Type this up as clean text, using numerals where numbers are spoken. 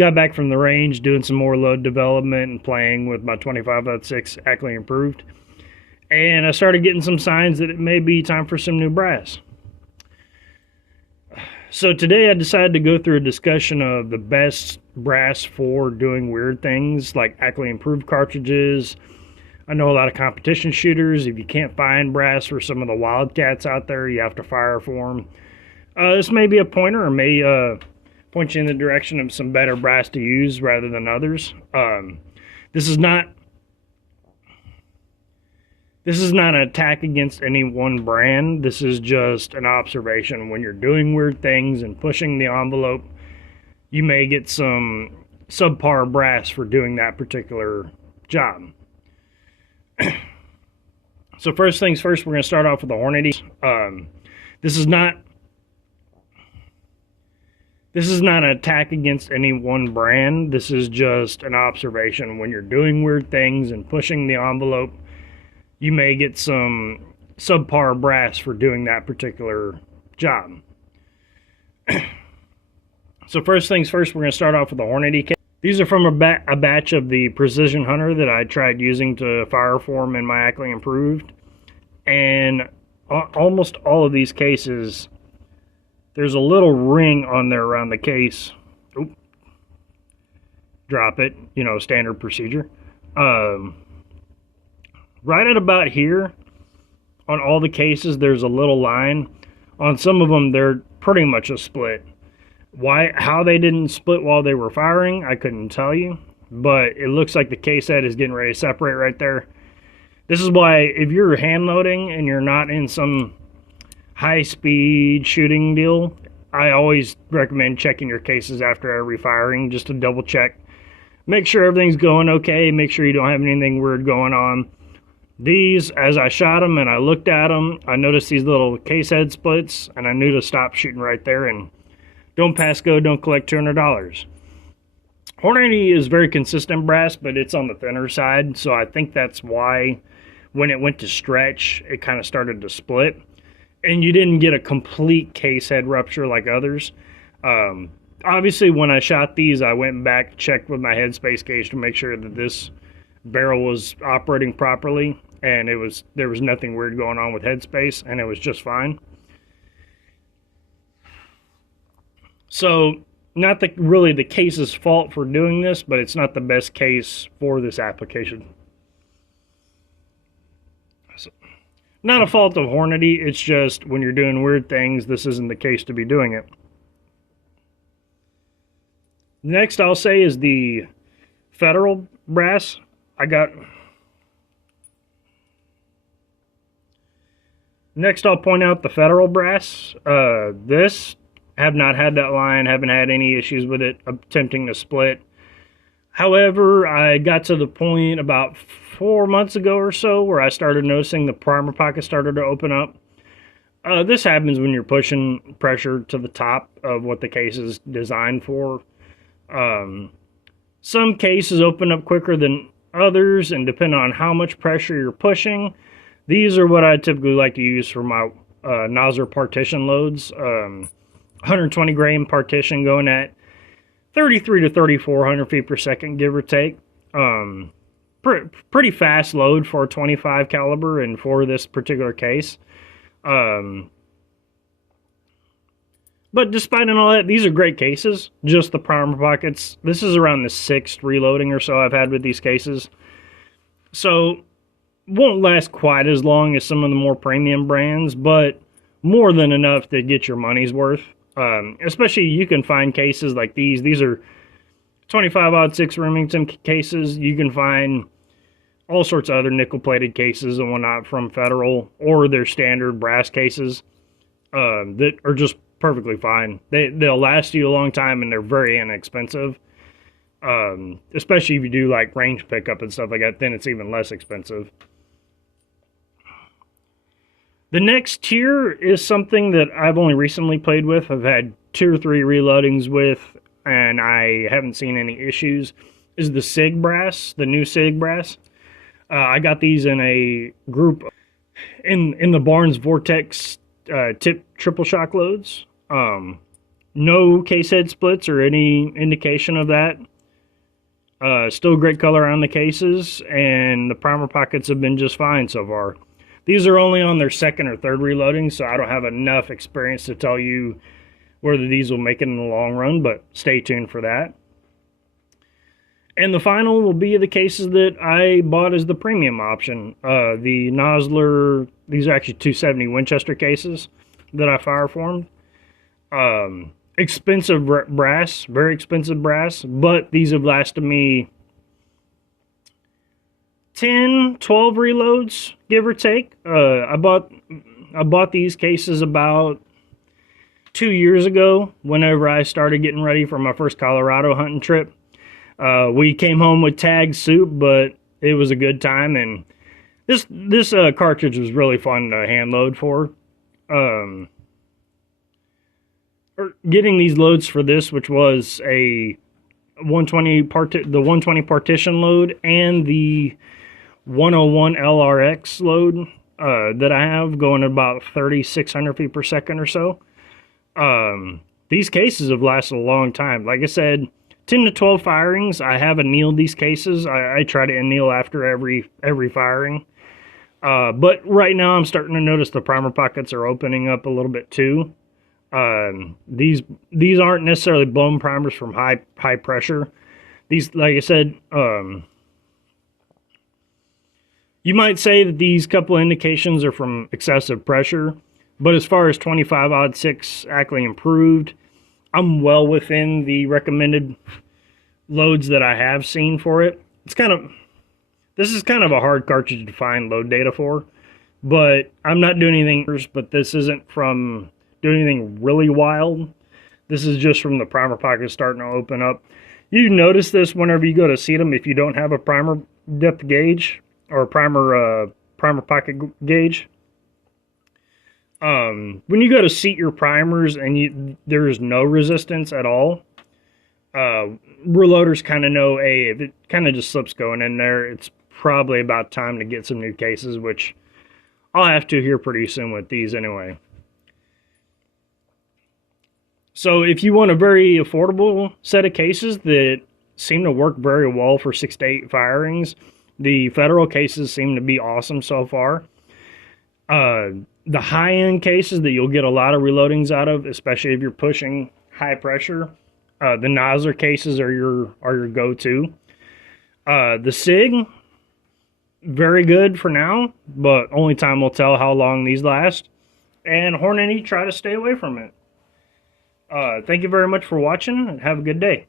got back from the range doing some more load development and playing with my 25/6 Ackley Improved. And I started getting some signs that it may be time for some new brass. So today I decided to go through a discussion of the best brass for doing weird things like Ackley Improved Cartridges. I know a lot of competition shooters. If you can't find brass for some of the wildcats out there, you have to fireform. This may be a pointer, or may point you in the direction of some better brass to use rather than others. This is not an attack against any one brand. This is just an observation. When you're doing weird things and pushing the envelope, you may get some subpar brass for doing that particular job. So first things first, we're going to start off with the Hornady. This is not an attack against any one brand. This is just an observation. When you're doing weird things and pushing the envelope, you may get some subpar brass for doing that particular job. So first things first, we're going to start off with the Hornady case. These are from a batch of the Precision Hunter that I tried using to fireform in my Ackley Improved. And almost all of these cases, there's a little ring on there around the case. Oop. Drop it, standard procedure. Right at about here, on all the cases, there's a little line. On some of them, they're pretty much a split. How they didn't split while they were firing, I couldn't tell you. But it looks like the case head is getting ready to separate right there. This is why, if you're hand loading and you're not in some high-speed shooting deal, I always recommend checking your cases after every firing just to double check. Make sure everything's going okay. Make sure you don't have anything weird going on. These, as I shot them and I looked at them, I noticed these little case head splits, and I knew to stop shooting right there and don't pass go, don't collect $200. Hornady is very consistent brass, but it's on the thinner side, so I think that's why when it went to stretch, it kind of started to split. And you didn't get a complete case head rupture like others. Obviously, when I shot these, I went back, checked with my headspace gauge to make sure that this barrel was operating properly, and there was nothing weird going on with headspace, and it was just fine. So, not really the case's fault for doing this, but it's not the best case for this application. So, not a fault of Hornady, it's just when you're doing weird things, this isn't the case to be doing it. Next, I'll say, is the Federal brass. Next, I'll point out the Federal brass. This, have not had that line, haven't had any issues with it attempting to split. However, I got to the point about 4 months ago or so where I started noticing the primer pocket started to open up. This happens when you're pushing pressure to the top of what the case is designed for. Some cases open up quicker than others, and depending on how much pressure you're pushing, these are what I typically like to use for my Nosler partition loads. 120 grain partition going at 33 to 3,400 feet per second, give or take. Pretty fast load for a 25 caliber and for this particular case. But despite all that, these are great cases. Just the primer pockets. This is around the 6th reloading or so I've had with these cases. So, won't last quite as long as some of the more premium brands, but more than enough to get your money's worth. Especially, you can find cases like these. These are 25/6 Remington cases. You can find all sorts of other nickel-plated cases and whatnot from Federal, or their standard brass cases that are just perfectly fine. They'll last you a long time, and they're very inexpensive. Especially if you do like range pickup and stuff like that, then it's even less expensive. The next tier is something that I've only recently played with. I've had 2 or 3 reloadings with, and I haven't seen any issues. Is the Sig brass, the new Sig brass. I got these in a group in the Barnes Vortex tip triple shock loads. No case head splits or any indication of that. Still great color on the cases, and the primer pockets have been just fine so far. These are only on their second or third reloading, so I don't have enough experience to tell you whether these will make it in the long run, but stay tuned for that. And the final will be the cases that I bought as the premium option. The Nosler, these are actually 270 Winchester cases that I fireformed. Expensive brass, very expensive brass, but these have lasted me 10, 12 reloads, give or take. I bought these cases about 2 years ago, whenever I started getting ready for my first Colorado hunting trip. We came home with tag soup, but it was a good time, and this cartridge was really fun to hand load for. Getting these loads for this, which was a 120 partition load and the 101 LRX load that I have going at about 3,600 feet per second or so. These cases have lasted a long time. Like I said, 10 to 12 firings. I have annealed these cases. I try to anneal after every firing. But right now I'm starting to notice the primer pockets are opening up a little bit too. These aren't necessarily blown primers from high pressure. These, like I said, you might say that these couple indications are from excessive pressure, but as far as 25-06 Ackley Improved, I'm well within the recommended loads that I have seen for it. This is kind of a hard cartridge to find load data for, but I'm not doing anything, but this isn't from doing anything really wild. This is just from the primer pocket starting to open up. You notice this whenever you go to seat them if you don't have a primer depth gauge or primer pocket gauge. When you go to seat your primers and there's no resistance at all, reloaders kind of know, hey, if it kind of just slips going in there, it's probably about time to get some new cases, which I'll have to here pretty soon with these anyway. So if you want a very affordable set of cases that seem to work very well for 6 to 8 firings, the Federal cases seem to be awesome so far. The high-end cases that you'll get a lot of reloadings out of, especially if you're pushing high pressure, the Nosler cases are your go-to. The Sig, very good for now, but only time will tell how long these last. And Hornady, try to stay away from it. Thank you very much for watching, and have a good day.